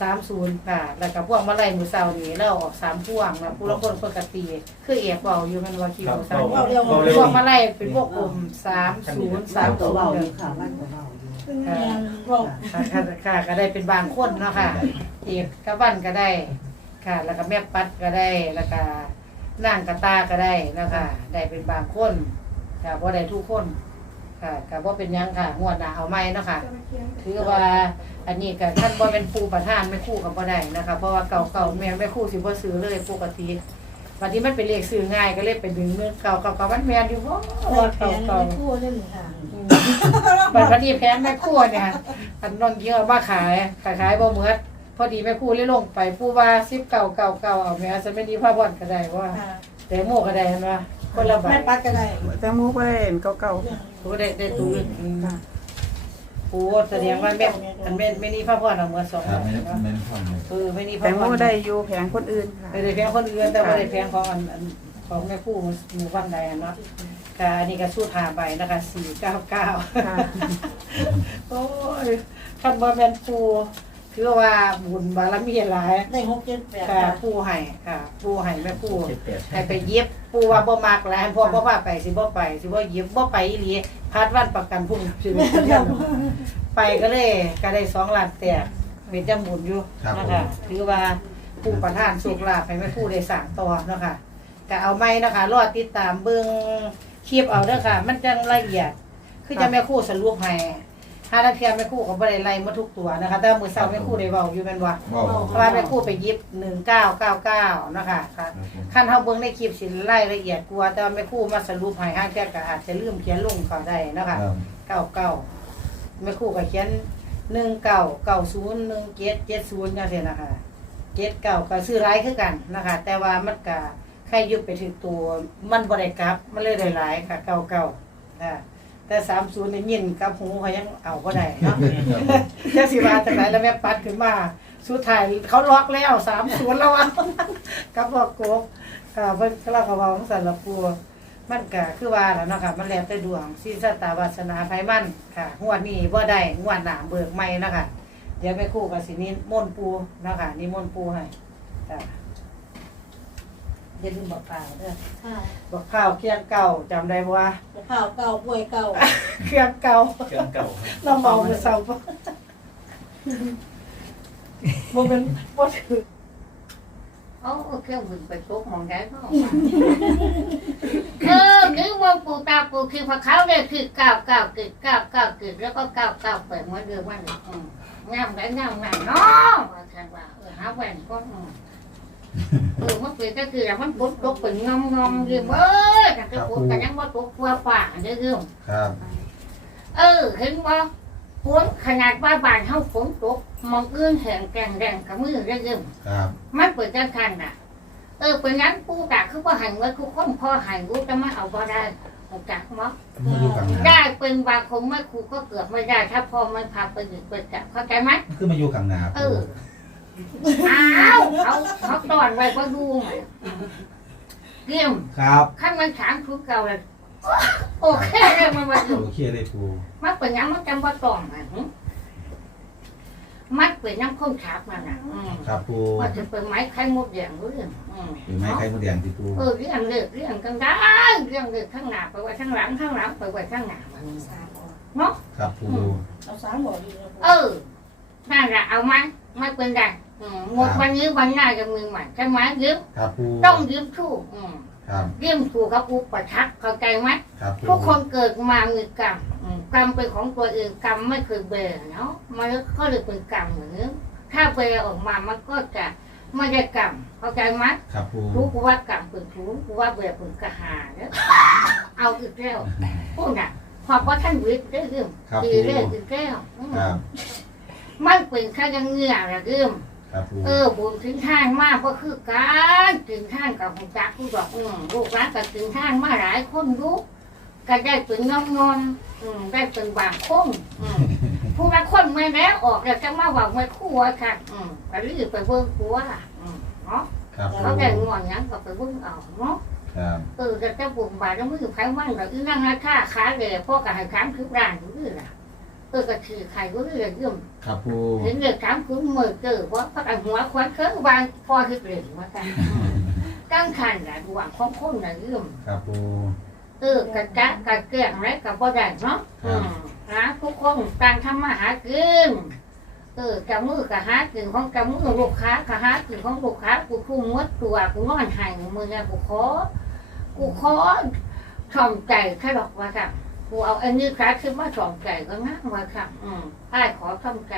สามศูนย์ค่ะ แล้วก็พวกมาไล่มือเสาร์นี้แล้วออกสามพวงนะผู้ละคนปกติคือเอกเบาอยู่มันว่าคิวสามเบาเร็วพวกมาไล่เป็นพวกกลุ่มสามศูนย์สามตัวศูนเบาย์อยู่ค่ะบ้านตัวเบาอยู่เป็นแมนบอกค่ะค่ะค่ะก็ได้เป็นบางคนเนาะค่ะเอกกับวันก็ได้ค่ะ แล้วก็แม่ปัดก็ได้แล้วก็นางกระตาก็ได้เนาะคะได้เป็นบางคนค่ะบ่ได้ทุกคน ค่ะก็บ่เป็นหยังค่ะงวดหน้าเอาใหม่เนาะค่ะ ถือว่าอันนี้ก็ท่านบ่เป็นครูประธานไม่ครู่กับบ่ได้นะคะ เพราะว่าเก่าๆแม่ไม่ครู่สิบ่ซื้อเลยปกติวันนี้มันเป็นเลขซื้อง่ายก็เลยไปดึงเรื่องเก่าๆกับมันแม่นอยู่บ่ใส่ว่าแขนเก่าไม่คู่เล่นค่ะๆอืมบัดวันนี้แพงแม่ครู่เนี่ยอันน้องเยอะมาขายขายขายบ่เหมือนพอดีแม่ครู่เลยลงไปผู้ว่า10เก่าเก่าเก่าเอาแม่จะไม่ดีภาพบ่อนก็ได้ว่าแต่โมก็ได้เห็นว่า คนละใบแม่ปัดก็ได้แตงโมก็ได้เห็นเก่าผู้ได้ได้ตู้อืมๆค่ะผู้แสดงว่าแม่อันแม่ไม่นี่ภาพบ่อนเอาเมื่อสองครับไม่เนาะไม่ได้ฟังเลยเออไม่นี่แตภาพงโมบ่อนได้อยู่แผงคนอื่นค่ะ ไม่ได้แพงคนอื่นแต่ว่าได้แพงของอันอันของแม่ผู้หมู่บ้านใดอะเนาะกอันนี้ก็สู้หาใบนะคะสี่เก้าเก้าค่ะ โอ้ยคันบ่แม่นปู คือว่าบุญบารมีหลายได้หกเจ็ดแปดค่ะค่ะปูให้ค่ะปูให้แม่ปูเจ็ดแปดให้ไปเย็บปูว่าบ่มักหลายพวกบ่ว่าไปสิบ่ไปสิบ่เย็บบ่ไปอีหลีพัดวันประกันพรุ่งชีวิตเดียวไปก็เลยก็ได้สองล้านแตกเป็นจังบุญอยู่นะคะถือว่าผู้ประทานสุขลาภให้แม่ผู้ได้สร้างต่อเนาะค่ะก็เอาไม้เนาะคะรอติดตามเบิ่งคลิปเอาเด้อค่ะ มันจังละเอียด คือจะแม่ครู่สรุปให้ ถ้านักเรียนแม่ครู่ก็บ่ได้ไล่มาทุกตัวนะคะ แต่ว่ามื้อเช้าแม่ครู่ได้เว้าอยู่แม่นว่าบอกเพราะว่าแม่ครู่ไปหยิบ1999นะคะค่ะขั้นเฮาเบิ่งในคลิปสิรายละเอียดกว่าแต่ว่าแม่ครู่มาสรุปให้ห้างแก่ก็อาจจะลืมเขียนลงก็ได้เนาะครัคะบเก้าเก้าแม่ครู่ก็เขียนหนึ่งเก้าเก้าศูนย์หนึ่งเจ็ดเจ็ดศูนย์จังซี่นะคะเจ็ดเก้าก็ซื้อหลายคือกันนะคะ แต่ว่ามันก็ใครยุบไปถึงตัวมันบ่ได้กลับมันเลยได้หลายค่ะเก้าเก้าอ่า แต่สามศูนย์นี่ยินกับหูเขายังเอาก็ได้เนาะจังสิว่าจังไหนแล้วแม่ปัดขึ้นมาสุดท้ายเขาล็อกแล้วสามศูนย์แล้วอะกับบอกโกบค่ะเพิ่นก็เล่ากับว่าของสันละปัวมันก็คือว่าแล้วเนาะค่ะมันแล้วแต่ดวงสิสตาวาสนาไผมันค่ะงวดนี้บ่ได้งวดหน้าเบิกใหม่เนาะค่ะเดี๋ยวแม่ครู่ก็สินิมนต์ปูเนาะค่ะนิมนต์ปูให้จ้ะ อย่าลืมบอกกล่าวเด้อค่ะบอกข้าวเคียงเก่าจำได้บ่ว่าข้าวเก่าป่วยเก่าเครื่องเก่าเครื่องเก่าเราเมาเมื่อเช้าบ่บ่เป็นบ่ถือโอ้เครื่องบินไปทุกมองได้ก็เออคือว่าปูตาปูคือพอเขาเลยคือเก้าเก้าเกิดเก้าเก้าเกิดแล้วก็เก้าเก้าเปิดเหมือนเดิมว่าเนี่ยอืมงามได้งามงามเนาะว่าแทนว่าเออหาแหวนก็อืม เออมันเป็นก็คือมันปุ๊บตกเป็นงอมงอมๆเรื่องเอ้ยแต่ก็ปุ๊บแต่ยังว่าตกฟัวฝ่าเรื่องเรื่องครับ เออเห็นว่าฝนขนาดว่าบานเท่าฝนตกมองเอื้อนแห่งแกงแดงกับมือเรื่องเรื่องครับมันเปิดจังคันน่ะ เออเป็นนั้นปูกะคือว่าหันไว้คือคนพอหันรู้จะไม่เอาบ่ได้โอกาสมั้งมาอยู่ข้างหน้าได้เป็นบางคงไม่ครูก็เกือบไม่ได้ ถ้าพอมันพาไปหยุดไปจับเข้าใจไหมคือมาอยู่ข้างหน้าเออ อ้าวเขาเขาตอนไว้ก็ดูไหมเกี่ยมครับขั้นมันถามคือเก่าเลยโอเคเลยมันมาอยู่โอเคเลยปูมันเป็นยังมันจำว่าตองไหมหึมันเป็นยังคงฉาบมันอะอืมครับปูว่าจะเป็นไม้ไข่มดแดงหรือเรื่องอืมหรือไม้ไข่มดแดงที่ปูเออเรื่องเลือกเรื่องกันได้เรื่องเลือกข้างหน้าไปไว้ข้างหลังข้างหลังไปไว้ข้างหน้ามันสามออกเนาะครับปูเอาสามบอกดีนะเออนั่นแหละเอาไห มไม่เป็นไรอืมหมดวันนี้วันหน้าจะมีใหม่ใช่ไหมยืมครับปูต้องยืมถูกอืมครับยืมถูกกับอุปถักเข้าใจไหมครับปูทุกคนเกิดมามีกรรมอืมกรรมเป็นของตัวเองกรรมไม่เคยเบรเนาะมันก็เลยเป็นกรรมเหมือนเดิมถ้าเบรออกมามันก็จะไม่ได้กรรมเข้าใจไหมครับปูรู้กูว่ากรรมเป็นรู้กูว่าเบื่อเป็นกระหาเนี่ยเอาอีกแล้วพวกน่ะพอเพราะท่านวิทย์ได้เรื่องครับดีปูเรื่องอีกแล้วอืม ครับ มันเป็นแค่ยังเงื่อระเรื่องครับปูเออบุญถึงท่านมากก็คือการถึงท่านกับหุ่นจักผู้ดอกอืมลูกร้านกับถึงท่านมาหลายคนรู้ก็ได้เป็นงอนงอนๆอืมได้เป็นบางคนอืม ผู้ละคนไม่แล้วออกแล้วจะมาหวังไม่คู่ว่าค่ะอืมไปรีบไปเบิ่งกูว่าอืมเนาะครับปูเขาแต่งอนหยังก็ไปเบิ่งเอาเนาะครับเออจะจะบุญบาทแล้วมือไผมันก็อีนั่งราคาขาเลยพ่อก็ให้ค้างคือร้านอยู่นี่ล่ะ เออก็คือใครก็เรื่องยุ่งครับปูเห็นเรื่องถามคุณมือเกิดว่าพักอันหัวควันเครื่องวางพอคือเปลี่ยนมากันตั้งคันนะหวังของคนนะยุ่งครับปูเออกระจะกระเกลี่ยงไรกับบ่ได้เนาะอืมหาทุกคนต่างทำมาหากินเออกะมือกะหากินของกะมือลูกค้ากะหากินของลูกค้ากูคู่มดตัวกูนอนใหายมือเนี่ยกูขอกูขอช่องใจแค่หรอกว่าค่ะ กูเอาอันนี้ค้าขึ้นมาช่องใจก็ง่ายว่าค่ะอืมไอ้ายขอช่องใจ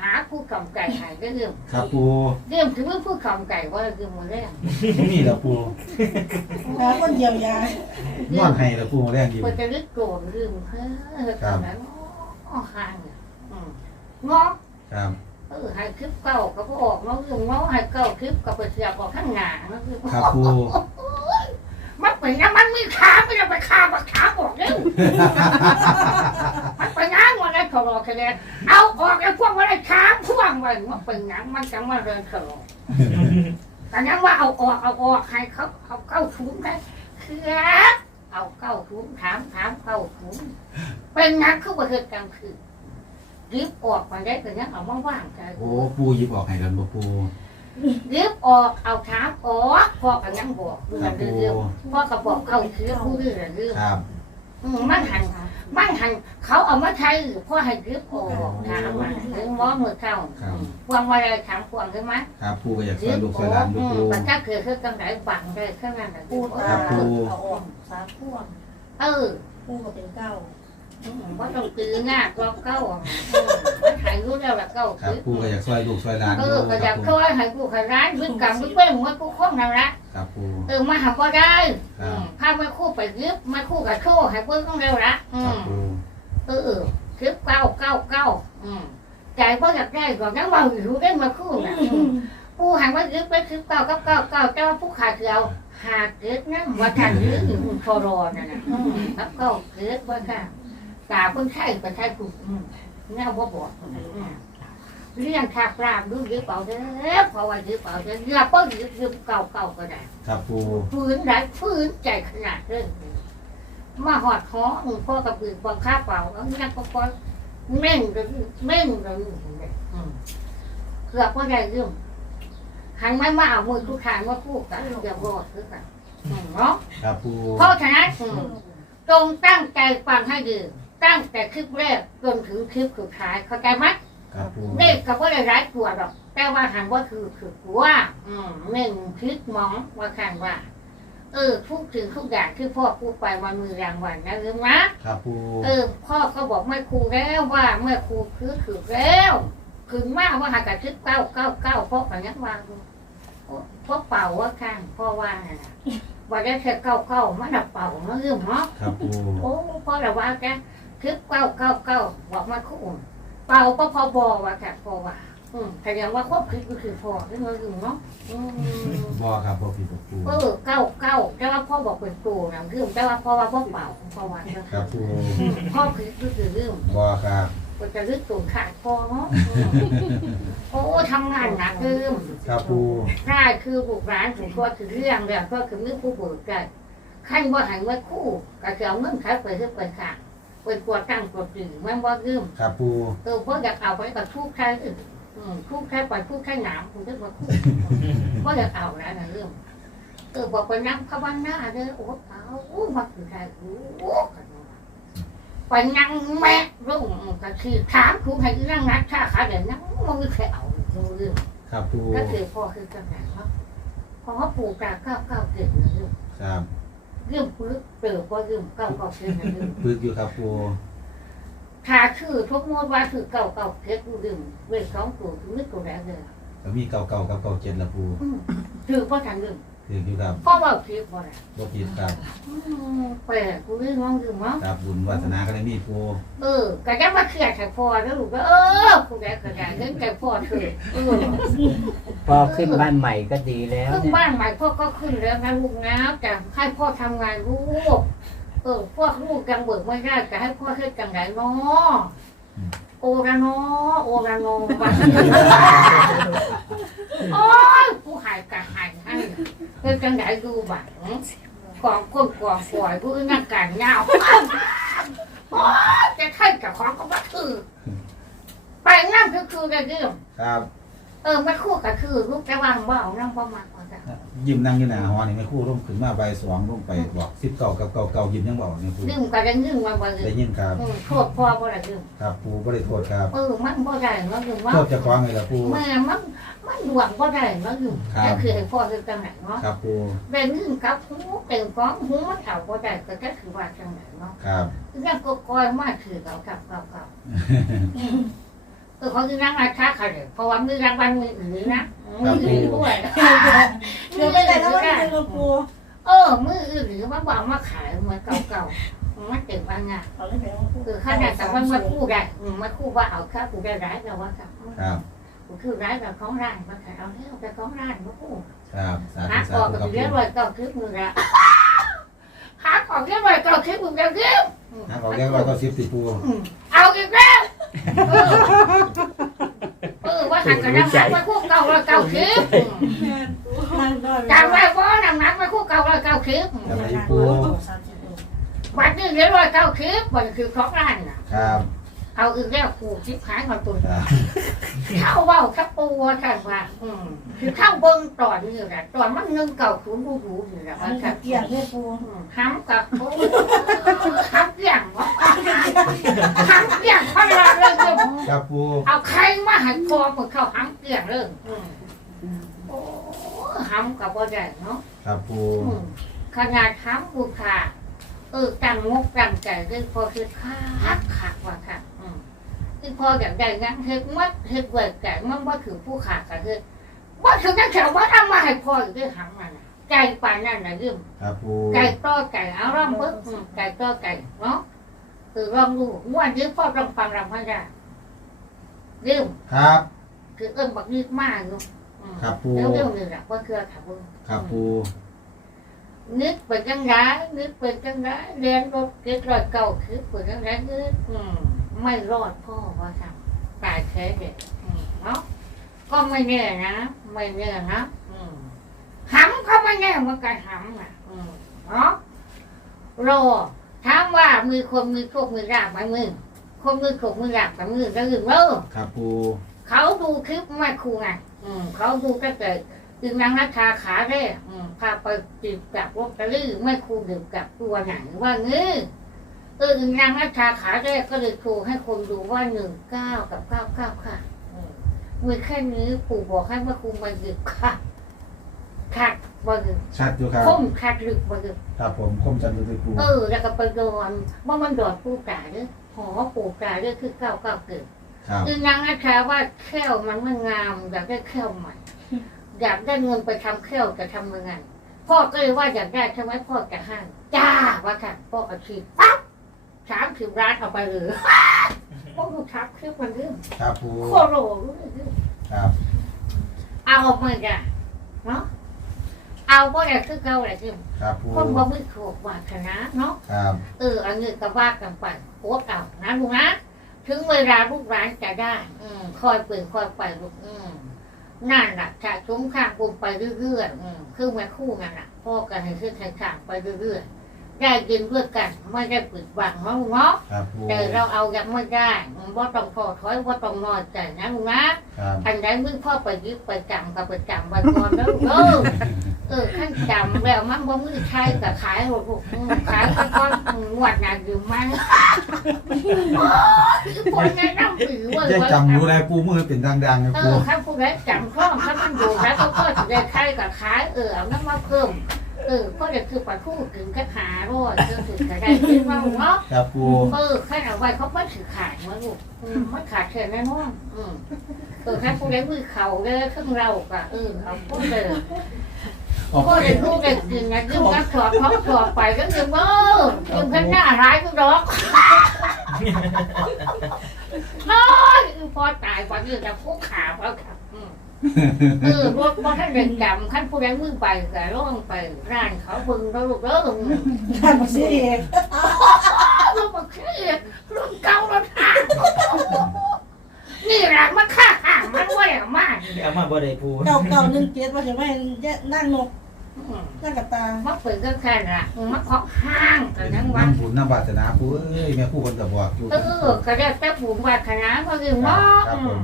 หาผู้ช่องใจใหายก็เรื่องครับปูเรื่องถึงว่าผู้ช่องใจว่าเรื่องมือแรกไม่มีแล้วปูหาคนเยียวยานอนให้แล้วปูแรงอยู่มันจะรึกโกรธลืมเฮ้อตอนนั้นอ๋อห่างเนี่ยอืมงอครับเออให้คลิปเก่าก็บ่ออกเนาะลืมงอให้เก่าคลิปก็ไปเสียบออกข้างหน้าเนาะคือครับปู มันเป็นยังมันมีขาไม่ต้องไปขาบักขาบอกเร็วมันเป็นยังวันนั้นขอรอแค่นี้เอาออกไอ้พวกวันนั้นขาพ่วงไว้มันเป็นยังมันจังมาเดินขอรอแต่ยังว่าเอาออกเอาออกให้เขาเอาเข้าถุงได้คือเอาเข้าถุงถามถามเข้าถุงเป็นนักเข้าประเทศกลางคืนรีบออกมาได้แต่ยังเอาว่างๆใจโอ้ปูหยิบออกให้กันบ่ปู รีบออกเอาถามออกพ่อก็ยังบอกเรื่ครัอบงปูเรื่องพ่อก็บอกเข้าคือผู้เรื่องเรื่องครับอืมมันหันมันหันเขาเอามาใช้พ่อให้รีบออกถามมาถึงหมอมือเข้าพวงมาเลยถามพวงใช่ไหมครับปูก็อยากรีช่วยบลูกอช่วยอหลากนดูอืมปูแต่ถ้าเกิดขึ้นตั้งไหนบังได้แค่นั้นแหละปูตาครับปูเอาออกสามพ่วงเออปูก็เป็นเก้า ว่าต้องตื้อหน้าก็เก้าอะมันถ่ายรู้แล้วละเก้าครับคือปูก็อยากช่วยลูกช่วยหลานเอดูอก็คอยารับกปูช่วยให้ผู้ขร้ายวิกรรมวิเว้นว่าผู้ข้องนั่นละครับปูเออมาหาก็ได้ครับพามาคู่ไปยึบมาคู่กับโชว์ให้เบิ้งต้องเร็วละอืครับมปูเออคลิปเก้าเก้าเก้าอืมใจพ่ออยากได้ก่อนนั้นว่าอยู่ได้มาคู่น่ะอืมผู้หันว่ายึบไปคลิปเก้าเก้าเก้าเก้าแต่ว่าผู้ขาดเกลียวหาเกิดนะว่าทันหรือโทรอนั่นน่ะอืมครับเก้าเกิดว่าค่ะ ตาเพิ่งใช่ก็ใช่ถูกอืมแนวบ่บอกอืมเลี้ยงขาปลาดูยืดเป่าเด้อเพราะว่ายืดเป่าเด้ออย่าเพิ่งยืดยืดเก่าเก่าก็ได้ครับปูฟื้นได้ฟื้นใจขนาดเรื่องนี้มาหอดคออือพ่อกับปืนบังคับเป่าแล้วนั่งก็พอเม่งเลยเม่งเลยอืมเกือบว่าได้เรื่องหันไม่มาเอามือทุกทางมาคู่กันเดี๋ยวรอดคือกันอืมเนาะครับปูเพราะฉะนั้นอืมจงตั้งใจฟังให้ดี ตั้งแต่คลิปแรกจนถึงคลิปสุดท้ายเข้าใจไหมครับปูเลขก็ว่าได้ร้ายตัวหรอกแต่ว่าหันว่าคือคือว่าอืมหนึ่งพลิกหมองว่าคันว่า เออทุกสิ่งทุกอย่างที่พ่อพูดไปวันมือรางวัลนะลืมนะครับปูเออ พ่อก็บอกไม่ครูแล้วว่าเมื่อครูคือถือแล้วถึงมากว่าหากระชึกเก้าเก้าเก้าพ่อก็ยังวางอยู่โอ้พ่อเป่าว่าข้างพ่อว่าน่ะนะว่าได้แค่เก้าเก้ามันดับเป่าเนาะลืมเนาะครับปูโอ้พ่อระว่าแก คือเก้าเก้าเก้าบอกมาคู่เป่าก็พอบอกว่าค่ะพอว่าอืมแต่ยังว่าควบคิดก็คือพอที่มันอยู่เนาะอืมบ่ครับบ่ผิดบ่ปูเออเก้าเก้าแต่ว่าพ่อบอกเป็นตัวนะคือแต่ว่าพ่อว่าพ่อเป่าพ่อว่าเนอะครับปูอืมพ่อคิดก็คือเรื่อง บ่ครับก็จะรึกตูนขาดพ่อเนาะอืมโอ้ทำงานหนักเกินครับปูได้คือบุกร้านถึงพ่อคือเรื่องเรื่องพ่อคือมือผู้บุกใจขั้นว่าหันว่าคู่ก็จะเอาเงินขายไปเพื่อไปขาด เป็นตัวตั้งตัวตื่นมันว่าเรื่องครับปูเออเพราะอยากเอาไปกับทุกใครอื่นอืมทุกใครปล่อยทุกใครหนามคุณจะมาคู่เพราะอยากเอาแล้วนะเรื่องเออบอกไปนั่งขบันหน้าเด้อโอ้เอาโอ้มาคือใครโอ้ไปนั่งแม่รุ่งก็คือถามครูให้นั่งนัดชาขาเดี๋ยวนั่งมันไม่เคยเอาเรื่องครับปูก็คือพ่อคือจังไหนเนาะพอเขาปลูกกาเก้าเก้าเกิดนะเรื่องครับ เรื่องปลึกเติบว่าเรื่องเก้าเก้าเกิดนะเรื่องพึกอยู่ครับปูถ้าชื่อทุกมดว่าคือเก่าเก่าเก็บดูดื่มเวทสองตัวคือนึกตัวแรกเลยก็มีเก่าๆกับเก่าเจ็ดละปู อืมคือพ่อทางดื่ม ถึกอยู่ครับพ่อว่าคิดว่าอะไรบ่ผิดครับอืมแปลกกูเรื่องน้องดื่มเนาะครับบุญวาสนาก็ได้มีปูเออกะจะมาเคลียร์ใส่พ่อแล้วลูกก็เออผู้ใดก็ได้เงินแต่พ่อเถอะเออพอขึ้นบ้านใหม่ก็ดีแล้วขึ้นเนี่ยบ้านใหม่พ่อก็ขึ้นแล้วนะลูกนะแต่ให้พ่อทำงานลูกเออพวกลูกยังเบิกไม่ได้จะให้พ่อเฮ็ดจังไหนเนาะ โอระเนาะโอระโนมาโอ้ยผู้หายกะหายให้เฮ็ดจังไหนดูบังกองก้นกองปล่อยผู้นักการเงาโอ้ยจะใช่กับของก็ว่าคือ ไปนั่งคือคือได้เรื่องครับ เออไม่คู่กับคือลูกจะวางว่าเอานั่งประมาณก่อนจ้ะยิ้มนั่งอยู่หน้าหอนี่แม่ครู่ลงขึ้นมาใบายสองลงไปบอกสิบเก้ากับเก้าเก้ายิ้มยังบอกแม่ครู่ดื่มก็ได้ดื่มมาบ่ได้ดื่มยินครับอืมโทษพ่อบ่ได้ดื่มครับปูบ่ได้โทษครับเออมันบ่ได้เนาะดื่มว่าโทษเจะคว้าของเลยล่ะปูแม่มันมันหลวงบ่ได้เนาะดื่มครับแต่คือให้พ่อคือจังไหนเนาะครับปูได้ดื่มกับหูเต็มฟ้องหูมันเอาบ่ได้ก็จะคือว่าจังไหนเนาะครับเรื่องก็ก้อยมากคือเรากับเรากับ เออเขาคือนั่งราคาเขาเลยเพราะว่ามือรางวัลมืออื่นนะมืออื่นด้วยเดี๋ยวไปแต่ละวันเป็นกระปูเออ มืออื่นหรือว่าบอกมาขายเหมือนเก่าๆมันเต็มว่างานเขาเลยไปว่าปูคือขนาดแต่ว่ามาคู่ได้อืมมาคู่ว่าเอาค่ากูได้ร้ายเราว่ากับครับกูคือร้ายกับของร้านมาขายเอาแล้วไปของร้านมาคู่ครับสาหาธุอสาอกธุก็ครับเรียกปูว่าเก่าคือมือละหาออกเรียกว่าเก่าคือมือเดียวเดียวทางออกเรียกว่าก็สิบติปูเอาอีกแล้วเออว่า หันก็น้ำหนักไปคู่เก่าแล้วเก่าคือนั่งด้วยจำไว้ว่าน้ำหนักไปคู่เก่าแล้วเก่าคือจำได้ปูสามสิบโลวันนี้เรียกว่าเก่าคือมันคือของร้านน่ะ ครับ เอาอีกแล้วกูชิบหายมาตุนครับเข้าเบ้าเข้าปูว่าท่านว่าอืมคือเข้าเบิ้งตอนนี้แหละตอนมันเงินเก่าศูนย์รู้รู้อยู่แหละอัว่านท่านเกี่ยงเลยปูอืมห้ำกับปูห้ำเกี่ยงวะห้ำเกี่ยงพลาดเลยเนี่ยครับปูเอาใครมาใหันคอมึงเข้าห้ำเกี่ยงเลยอืมโอ้ห้ำกับว่าได้เนาะครับปูอืมขนาดห้ำบูคา เออตั้งงกตั้งใจเลยพอคือคักคักว่าค่ะอืมคือพออยากได้งั้นเฮ็ดมัดเฮ็ดเวิร์กแต่มันว่าคือผู้ขาดก็คือว่าคือนั่นแถวว่าทำมาให้พออยู่ด้วยหังมันน่ะไก่ป่านนั่นนะยืมครับปูไก่ต้อไก่เอาร่องปึ๊บอืมไก่ต้อไก่เนาะคือลองดูม่วนยืมพ่อลองฟังรำพันดายืมครับ คือเอิ้มบักยืดมากอยู่ครับปูเร็วๆนี่แหละว่าคือถามว่าครับปู นึกเป็นจังไรนึกเป็นจังไรเรียนรถเกิดรอยเก่าคือเป็นจังไรนึกอืมไม่รอดพ่อว่าทำตายแค่เด็กอืมเนาะก็ไม่แน่นะ ไม่แน่นะอืมหำก็ไม่แน่เหมือนกันหำนะอืมเนาะรอถามว่ามีคนมีโชคมีราบไหมมือคนมีโชคมีราบกับมือแล้วอื่นเออครับปูเขาดูคลิปแม่ครูไงอืมเขาดูตั้งแต่ ตึงนางนัชชาขาแรกอืมพาไปติดกับลอตเตอรี่แม่ครูดื่มกับตัวไหนว่างี้เออตึงนางนัชชาขาแรกก็เลยโชว์ให้คนดูว่าหนึ่งเก้ากับเก้าเก้าค่ะอืมมีแค่นี้ปู่บอกให้แม่ครูมาหยิบค่ะขัดบ่หยิบชัดอยู่ครับคมขัดลึกบ่หยิบครับผมคมจันทร์ดูปูเออแล้วก็ไปโดนว่ามันโดนปู่กาเด้อหอปู่กาเด้อคือเก้าเก้าเกิดครับคือนางนะคะว่าแค่วมันไม่งามอยากได้แค่วใหม่ อยากได้เงินไปทำแค่วจะทำยังไงพ่อก็เลยว่าอยากได้ใช่ไหมพ่อจะให้จ้าว่าค่ะพ่อเอาชีพปั๊บสามสิบล้านเอาไปเลยพ่อดูทับคลิปมันเรื่องครับปูโคโรรู้เรื่องครับเอาออกมาจ้ะเนาะเอาพ่ออยากคือเก่าแหละที่ครับปูคนว่าไม่โขกวาชนะเนาะ ครับเอออันนี้ก็ว่ากันไปโคตรเอานะลูกนะ ถึงเวลาลูกร้านจะได้ อืมคอยเปิดคอยไปลูกอืม นั่นแหละจะสงข้างบุญไปเรื่อยๆอืมคือแม่คู่กันน่ะพ่อกันให้คือแข่งขันไปเรื่อยๆได้ยินด้วยกันไม่ได้ปิดบังเนาะลูกเนาะครับปูแต่เราเอายังไม่ได้อืมว่าต้องพอถอยว่าต้องนอนใจนะลูกนะครับ อันใดมึงพ่อไปยึดไปจำกับไปจำไปก่อนแล้วลูกเออเออขั้นจำแล้วมันบ่มือใช่กับขายหมดลูกอืมขายไปก่อนอืมงวดหนาอยู่มั้งคนแนะนำถือว่ายังจำอยู่ได้ปูมือเป็นดังๆนะเอปูอถ้าผู้ใดจำคล่องถ้ามันอยู่แล้วก็ก็จะได้ใครกับขายเออเอาน้ำมาเพิ่มเออก็จะคือปลาคู่ถึงกระหาร้อยเออถึงกระได้ขึ้นมาเนาะครับปูเออแค่เอาไว้เขาไม่ถือขาดมาลูกอืมไม่ขาดแค่แน่นอนอืมเออถ้าผู้ใดมือเข่าเลยเครื่องเราก็เออเอาพูดเลยออ กก็เด็กลูกเด็กกินนะกินกัสอบเขาสอบไปก็คือเออกินแค่หน้าร้ายก็ดอกโอ้ยพอตายกว่านี้จะคุกขาแล้วครับเออรถว่าท่านเด็กจำขั้นผู้ใดมือไปก็ล่องไปร้านเขาบึงแล้วลูกเด้ออืมท่านมาเสียเองรถมาเครียดรุ่นเก่ารถห่างนี่แหละมันค่าห่างมันว่าอย่างมากเอามาบ่ได้ปูดเก่าเก่าหนึ่งเจ็ดว่าจะไม่นั่งนก อืมนั่งกับตามาเปิดก็แค่น่ะมาเคาะห้างกันทั้งวัน น้ำบุญน้ำบาสนาปูเอ้ยแม่ครู่คนก็บอกอยู่เออก็ได้แต่บุญวาสนาเพราะคือว่าครับผม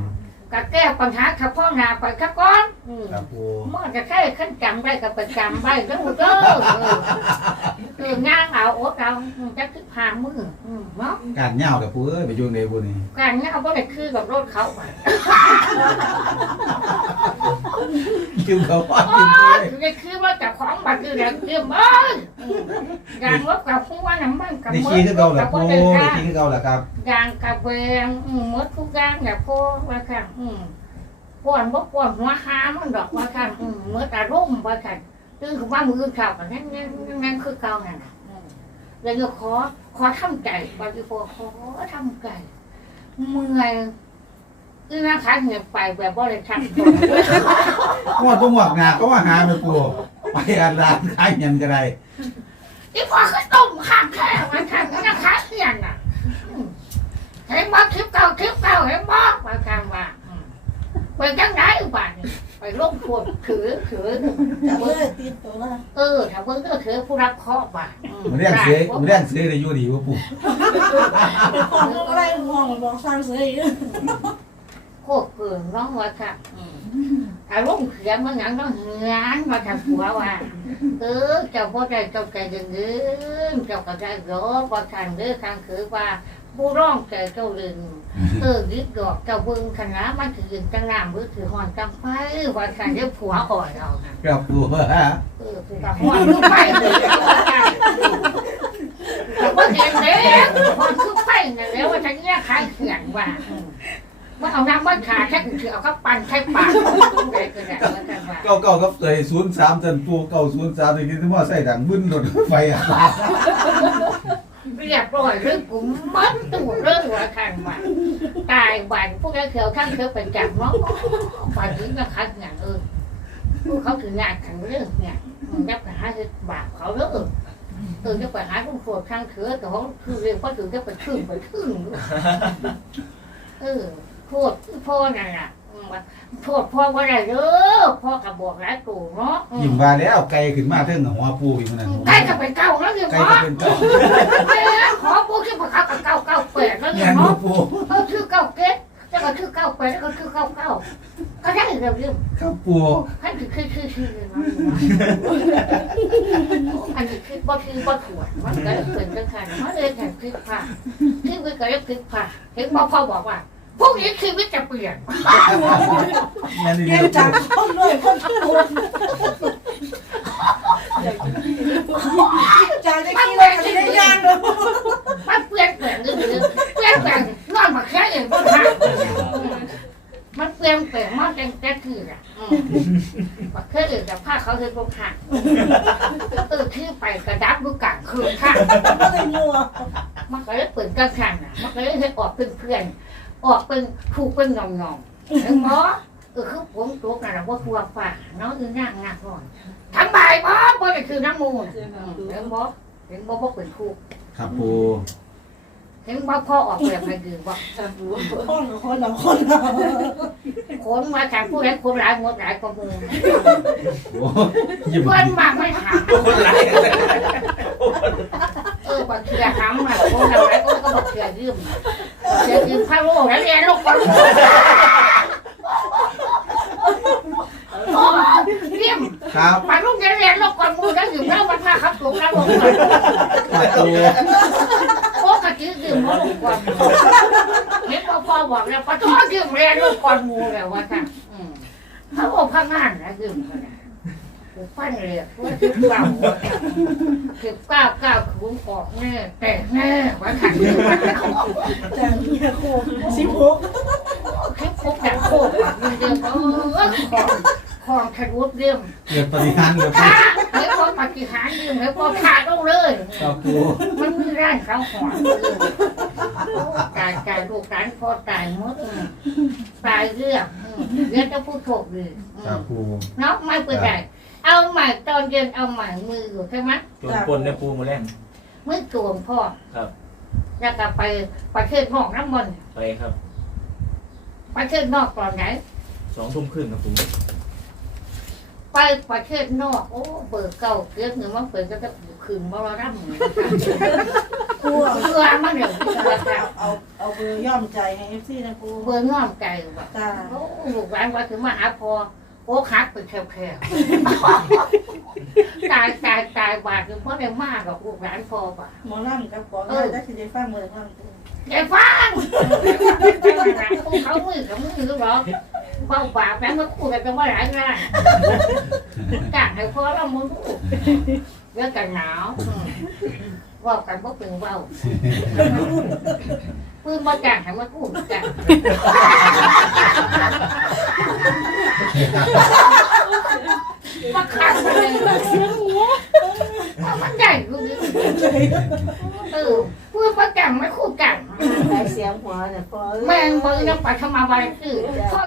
ก็แก้ปัญหาขับพ่อหนาไปขับก้อนอืมครับปูมันจะแค่ขั้นจำได้กับประจำได้ทั้งหมดเด้อเออคืองานเอาอดเอาจะคือพามืออืมเนาะการเหย้ากับปูเอ้ยไปอยู่ในบุญนี่การงานเอาบ่ได้คือกับรถเขาไปกินเขาว่าโอ้กินเลยยได้คือว่าแต่ของบัตรคือแรงเตรียมเอ้ยอืมการรถกับหัวน้ำมันกับนี่มืขี้คือเก่าแหละกับปูบ่ได้นี่ค่าขี้คือเก่าแหละครับ ยางกับเวงอืมหมดทุกอย่างแบบพวกว่าค่ะอืมป่วนบ่ป่วนหัวหามันดอกว่าค่ะอืมเมื่อตารุ่มว่าค่ะตื่นขึ้นมามือข่าวกันนั่นนั่นนั่นคือเก่านั่นน่ะอืมแล้วก็ขอ ขอทำใจบางทีพอขอทำใจเมื่อยคือนะขาเหยียบไปแบบบ่ได้ทำตัวงวดบ่หมวกงาก็ว่าหาไปปูไปอันร้านขายเงินก็ได้อีพอคือต้มข้างแค่ว่าค่ะนะขาเหียนน่ะอืมเห็นบ่คลิปเก่าคลิปเก่าเห็นบ่ว่าค่ะว่า อืมไปจังไหนบ้านนี่ไปลงทุนถือถือจับเลยตีตัวละเออถ้าเพิ่งก็ถือผู้รับเคราะห์บ้านมันเรียกเสือมันเรียกเสือได้อยู่ดีว่าปูเป็นคนอะไรมองบอกสร้างเสืออีกโคตรเกินร้องว่าค่ะอารมณ์เสียมันหยังต้องเหือนมาทำหัวว่าเออเจ้าพ่อใจเจ้าใจเดินเดินเจ้าก็ใจรอว่าทางเด้อทางคือว่า ผู้ร้องใจเจ้าเดินเออยึดดอกเจ้าเบิ่งคณะมันถือยืนจังน้ำมือถือหอนจังไฟว่าทางเด้อผัวอ่อยเรานะครับปูเออคือกับหัวคือไฟเลยแต่ว่าเห็นแล้วหัวคือไฟนั่นแล้วว่าฉันเนี่ยขายเขื่อนว่าว่าเอาน้ำมันขาแค่ถือเอาก็ปั่นแค่ปากได้ก็ได้แล้วกันว่าเก่าเก่ากับเลยศูนย์สามจนปูเก่าศูนย์สามตะกี้ที่ว่าใส่ดังบึ้นรถไฟอะ เรียบร้อยเรื่องกูมัดตัวเรื่องว่าคันว่าตายบันพวกนี้เขียวข้างเขียวเป็นจับเนาะบันนี้ก็คัดอย่างเออพวกเขาถืองานกันเรื่องเนี่ยมันยับหาคือบาปเขาเรื่องเออจะไปหาคุณครูข้างเถือแต่เขาคือเรียนว่าถึงจะไปขึ้นไปขึ้นเออโทษพ่อนั่นน่ะอืมว่า โทษพ่อว่าอะไรเด้อพ่อกับบอกหลายตู่เนาะอืมยิ้มว่าแล้วไกลขึ้นมาเท่งหัวปูอีกมันนั่นใกล้จะไปเก่าแล้วเนี่ยไกลพ่อจะเป็นเก่าแม่ขอปูขึ้นมาเข้ากับเก่าเก่าเปิดแล้วเงีเนี่ยยนเนาะปูเออคือเก่าเก็ตแล้วก็คือเก่าเปิดแล้วก็คือเก่าเก่าก็ได้เรื่องเรื่องครับปูให้คือคือคือคือเลยเนาะอันนี้คือบ่คือบ่ถวดมันก็เลยเป็นจังคันมันเลยแข่งคือผ่าคือวิก็เลยคือผ่าเห็นบ่พ่อบอกว่า พวกนี้ชีวิตจะเปลี่ยนเงียนดีเกมจับคนด้วยคนจากได้กินเลยจะได้ย่างเลยมันเปลี่ยนแปลงเลยเปลี่ยนแปลงนอนมาแค่เองบ่ทันมันเปลี่ยนแปลงมากจังแต่คืออะว่าเคยเอื่นกับผ้าเขาเลยบ่ทันเออคือไปกระดับดูกลางคืนค่ะก็เลยงัวมันก็เลยเปิดกระชันอะมันก็เลยให้ออกเป็นเพื่อน ออกเป็นถูกเป็นงองงองเห็นบ่เออคือผมตัวกันนะว่าทัวฝ่าเนาะอือนั่งงักก่อนทั้งบ่ายบ่บ่ได้คือน้ำมูลเห็นบ่เห็นบ่บ่เป็นคู่ครับปู เห็นบ่พ่อออกแบบให้ดีบ่คนคนละคนละคนมาจากผู้ใดคนหลายหมดหลายกว่าหมู่โอ้ยิ้มเพื่อนมากไม่ถามคนไรเออบ่เชื่อถามมาคนเราหลายคนก็บ่เชื่อยืมเชื่อยืมพระโลกแล้วเรียนลูกคนโอ้เรียมครับมาลูกจะเรียนลูกคนมูแล้วยืมแล้วมันพาขับสูงแล้วลงเลยครับปูโอ้กะ จื้อยืมแล้วลูกคนเห็นพ่อพ่อบอกแล้วพ่อต้องยืมเรียนลูกคนมูแล้วว่าค่ะอืมเขาบอกพังงานนะยืมเขานะคือฟันเรียกว่าคือเก้าคือเก้าเก้าขุนออกแน่แตกแน่ว่าค่ะแต่เมียโคสิบหกคลิปคบแบบโคตรแบบเรื่องเออ ของของขรุดเรื่องเกิดปฏิหารย์เลยปูขาเฮ้ยพอปฏิหารยืมเฮ้ยพอขาดลงเลย ครับปูมันมีร้านเขาหอนตายตายลูกหลานพอตายหมดอืมตายเรื่องอืมเรื่องจะพูดถูกดีอืครับมปูเนาะไม่เป็นไรเอาใหม่ตอนเย็นเอาใหม่มืออยู่ใช่ไหมโจนปนในปูมาแรงมือตวงพ่อครับ แล้วก็ไปประเทศนอกน้ำมันต์ไปครับประเทศนอกตอนไหนสองทุ่มครึ่งครับผม ไปประเทศนอกโอ้เปิดเก่าเกิดเงินมันเปิดก็จะคืนบ่เรารับมือครูเอาเพื่อมาเดี๋ยวเพื่อจะเอาเอาเบอร์ย่อมใจให้เอฟซีนะครูเพื่อง้อมใจว่าจ้าโอ้ลูกหลานว่าถึงมาหาพอโอ้คักเป็นแคบๆตายตายตายบาดคือเพราะได้มากกับลูกหลานพอป่ะหมอลำกับกองเลยได้สิได้ฟังเบอร์ลำครูไอ้ฟังเขามือกับมือรู้หรอเบาปากแล้วมาคู่กันจะว่าหลายงานกางให้พอเรามึงรู้เรื่องกันหนาวว่ากันพวกเป็นเบาปืนมาจางให้มาคู่กันมาขัดเลยมันใหญ่กูดิเออปืนมาจางไม่คู่กันเสียงหัวเนี่ยพอแม่งมึงยังไปทำอะไรคือ